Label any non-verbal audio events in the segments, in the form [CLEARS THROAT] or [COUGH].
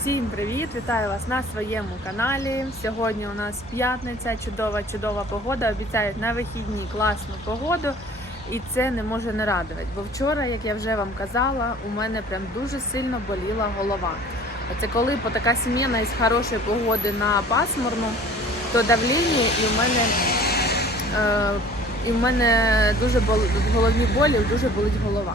Всім привіт! Вітаю вас на своєму каналі. Сьогодні у нас п'ятниця, чудова, чудова погода. Обіцяють на вихідні класну погоду, і це не може не радувати. Бо вчора, як я вже вам казала, у мене прям дуже сильно боліла голова. Це коли по така сміна із хорошої погоди на пасмурну, то давління і в мене. Е, і в мене дуже бол... головні болі, дуже болить голова.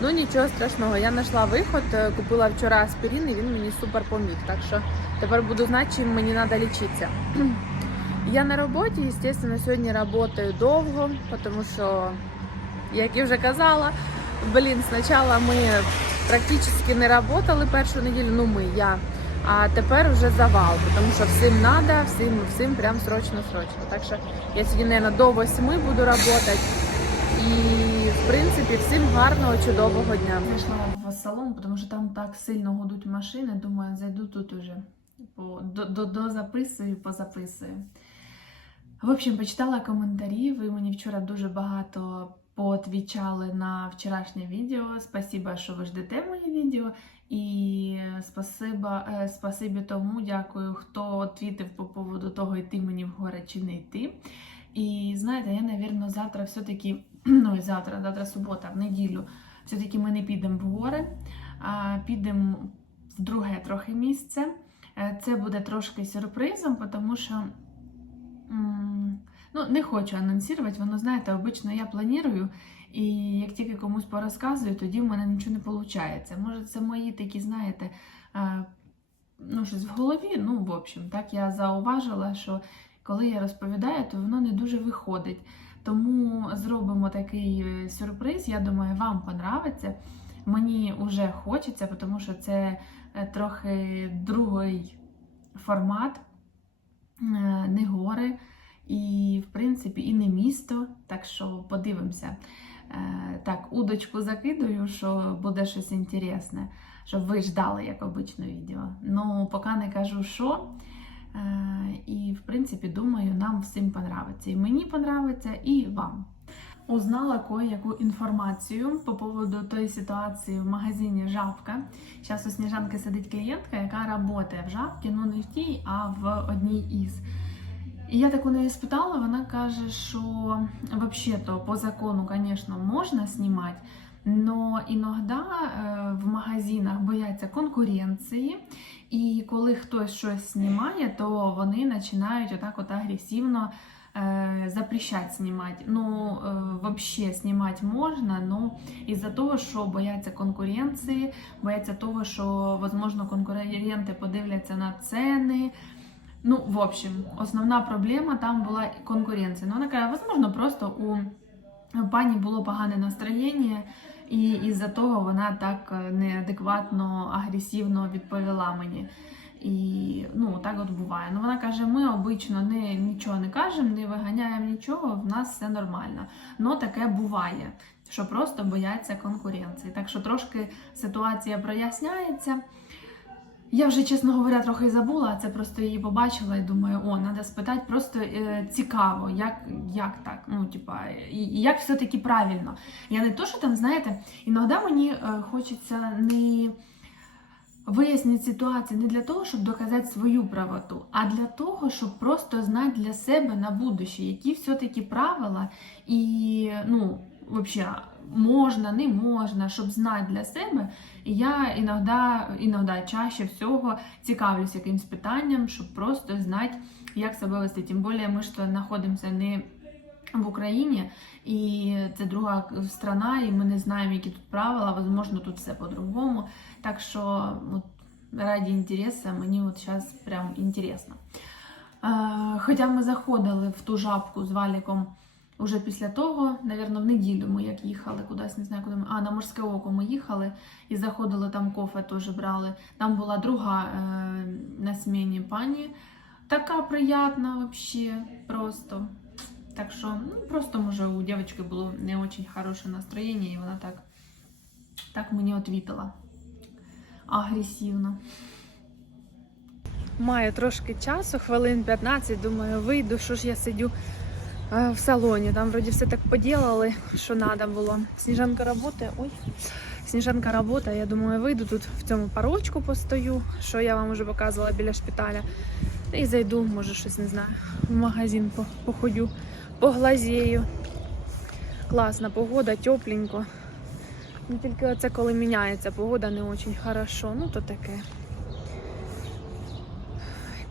Ну нічого страшного, я знайшла виход, е, купила вчора аспірин і він мені супер поміг. Так що тепер буду знати, чим мені треба лічитися. [CLEARS THROAT] Я на роботі, звісно, сьогодні працюю довго, тому що, як я вже казала, блін, спочатку ми практично не працювали першу неділю, ну ми, я. А тепер вже завал, тому що всім треба, всім, всім прям срочно-срочно. Так що я сьогодні, мабуть, до 8 буду працювати. І принципі всім гарного, чудового дня. Зайшла в салон, тому що там так сильно гудуть машини. Думаю, зайду тут уже. По, до, до, до записую, позаписую. В общем, почитала коментарі. Ви мені вчора дуже багато поотвічали на вчорашнє відео. Спасибо, що ви ждете моє відео. І спасибо, е, спасибі тому, дякую, хто твітив по поводу того, йти мені в горе чи не йти. І знаєте, я, напевно, завтра все-таки, [CLEARS THROAT] ну і завтра, завтра субота, в неділю, все-таки ми не підемо в гори, а підемо в друге трохи місце. Е, Це буде трошки сюрпризом, тому що ну, не хочу анонсувати, воно, знаєте, обично я планую, і як тільки комусь порозказую, тоді в мене нічого не виходить. Може, це мої такі, знаєте, е, ну, щось в голові. Ну, в общем, так я зауважила, що коли я розповідаю, то воно не дуже виходить. Тому зробимо такий е, сюрприз. Я думаю, вам понравиться. Мені вже хочеться, тому що це е, трохи другий формат, е, не гори, і, в принципі, і не місто. Так що подивимося. Так, удочку закидаю, що буде щось інтересне, щоб ви ждали, як обично, відео. Ну, поки не кажу, що. Е, І, в принципі, думаю, нам всім понравиться. І мені понравиться, і вам. Узнала кое-яку інформацію по поводу тої ситуації в магазині Жабка. Зараз у Сніжанки сидить клієнтка, яка працює в жабці, ну не в тій, а в одній із. І я так у неї спитала, вона каже, що взагалі-то по закону, звісно, можна знімати, но іноді е, в магазинах бояться конкуренції, і коли хтось щось знімає, то вони починають отак от агресивно е, запрещать знімати. Ну, е, вообще знімати можна, но із-за того, що бояться конкуренції, бояться того, що, можливо, конкуренти подивляться на ціни. Ну, в общем, основна проблема там була конкуренція. Ну, вона каже, возможно, просто у пані було погане настроєння, і із-за того вона так е, неадекватно, агресивно відповіла мені. І ну, так от буває. Ну, вона каже: ми обично не, нічого не кажемо, не виганяємо нічого, в нас все нормально. Ну, таке буває, що просто бояться конкуренції. Так що трошки ситуація проясняється. Я вже, чесно говоря, трохи забула, це просто її побачила і думаю, о, треба спитати, просто е, цікаво, як як так, ну, типа, як все-таки правильно. Я не то, що там, знаєте, іноді мені е, хочеться не вияснити ситуацію не для того, щоб доказати свою правоту, а для того, щоб просто знати для себе на будущее, які все-таки правила, і, ну, взагалі, можна, не можна, щоб знати для себе. І я іноді, іноді чаще всього цікавлюсь якимось питанням, щоб просто знати, як себе вести. Тим більше ми ж знаходимося не в Україні, і це друга страна, і ми не знаємо, які тут правила, возможно, тут все по-другому. Так що от, раді інтересу, мені от зараз прям інтересно. Е, Хоча ми заходили в ту жабку з валіком. Уже після того, навірно, в неділю ми як їхали кудись, не знаю, куди ми. А, на морське око ми їхали і заходили там кофе, теж брали. Там була друга е, на сміні пані. Така приятна взагалі, просто. Так що, ну, просто, може, у дівчинки було не дуже хороше настроєння, і вона так, так мені відвітила. Агресивно. Маю трошки часу, хвилин 15, думаю, вийду, що ж я сидю в салоні. Там вроді все так поділили, що треба було. Сніжанка працює. Ой. Сніжанка робота, я думаю, вийду тут в цьому парочку постою, що я вам вже показувала біля шпиталя. І зайду, може, щось не знаю, в магазин по- походю, поглазею. Класна погода, тепленько. Ну, тільки оце коли міняється погода не дуже хорошо. Ну то таке.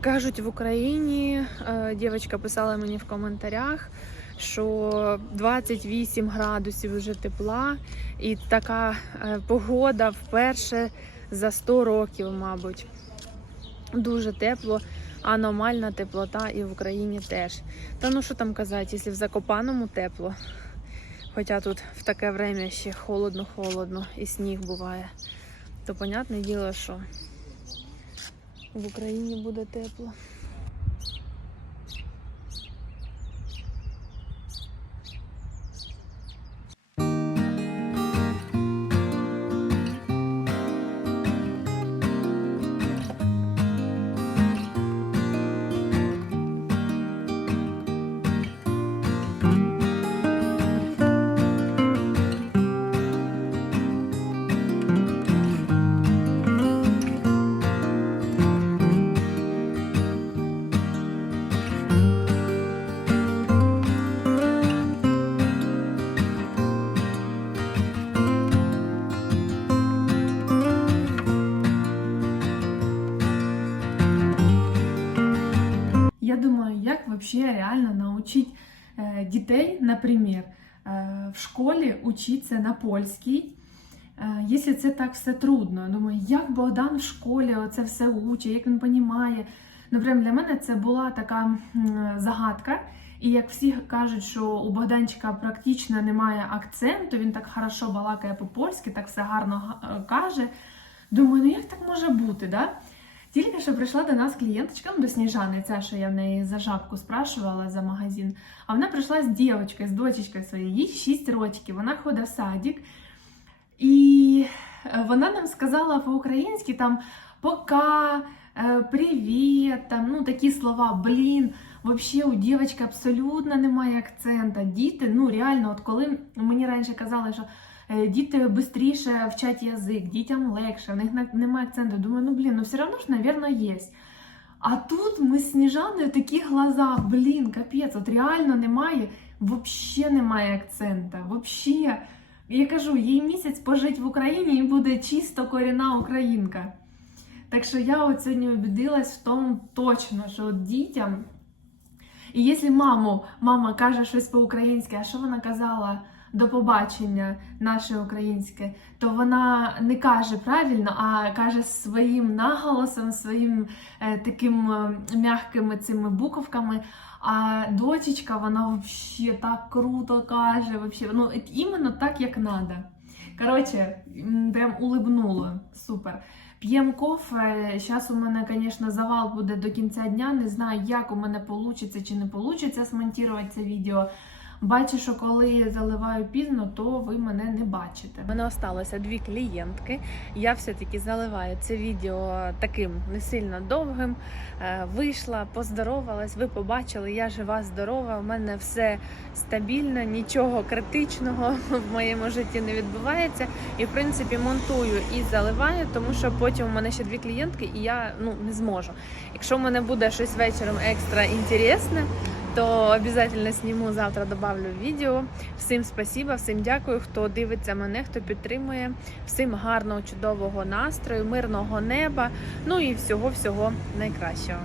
Кажуть, в Україні е, дівчинка писала мені в коментарях, що 28 градусів вже тепла, і така е, погода вперше за 100 років, мабуть. Дуже тепло, аномальна теплота і в Україні теж. Та ну що там казати, якщо в Закопаному тепло, хоча тут в таке время ще холодно-холодно і сніг буває, то понятне діло, що в Україні буде тепло. Я думаю, як вообще реально научить э, дітей, наприклад, э, в школі учиться на польській, э, якщо це так все трудно. Я думаю, як Богдан в школі це все учить, як він розуміє. Ну, прям для мене це була така м, загадка. І як всі кажуть, що у Богданчика практично немає акценту, він так хорошо балакає по-польськи, так все гарно га- каже. Думаю, ну як так може бути, да? Тільки що прийшла до нас клієнточка, ну, до Сніжани, ця, що я в неї за жабку спрашувала за магазин. А вона прийшла з дівчинкою, з дочечкою своєю, їй 6 років, вона ходить в садик. І е, вона нам сказала по-українськи там пока, е, привіт, там, ну такі слова, блін. Вообще у дівчинки абсолютно немає акцента. Діти, ну реально, от коли мені раніше казали, що діти швидше вчать язик, дітям легше, в них немає акценту. Думаю, ну блін, ну все одно ж, напевно, є. А тут ми з Сніжаною такі глаза, блін, капець, от реально немає, взагалі немає акцента. Вообще. Я кажу, їй місяць пожить в Україні і буде чисто корінна українка. Так що я от сьогодні убедилась в тому точно, що от дітям. І якщо мама каже щось по-українськи, а що вона казала до побачення наше українське, то вона не каже правильно, а каже своїм наголосом, своїм е, таким е, м'якими цими буковками. А дочечка, вона взагалі так круто каже, вообще, ну іменно так, як надо. Коротше, прям улибнуло. Супер. П'ємо кофе. Зараз у мене, звісно, завал буде до кінця дня. Не знаю, як у мене вийде чи не вийде смонтувати це відео. Бачу, що коли я заливаю пізно, то ви мене не бачите. Мене осталося дві клієнтки. Я все-таки заливаю це відео таким не сильно довгим. Е, Вийшла, поздоровалась. Ви побачили, я жива, здорова. У мене все стабільно, нічого критичного в моєму житті не відбувається. І в принципі монтую і заливаю, тому що потім у мене ще дві клієнтки, і я ну не зможу. Якщо в мене буде щось вечором екстра інтересне, то обов'язково зніму завтра, добавлю відео. Всім спасіба, всім дякую, хто дивиться мене, хто підтримує. Всім гарного, чудового настрою, мирного неба. Ну і всього всього найкращого.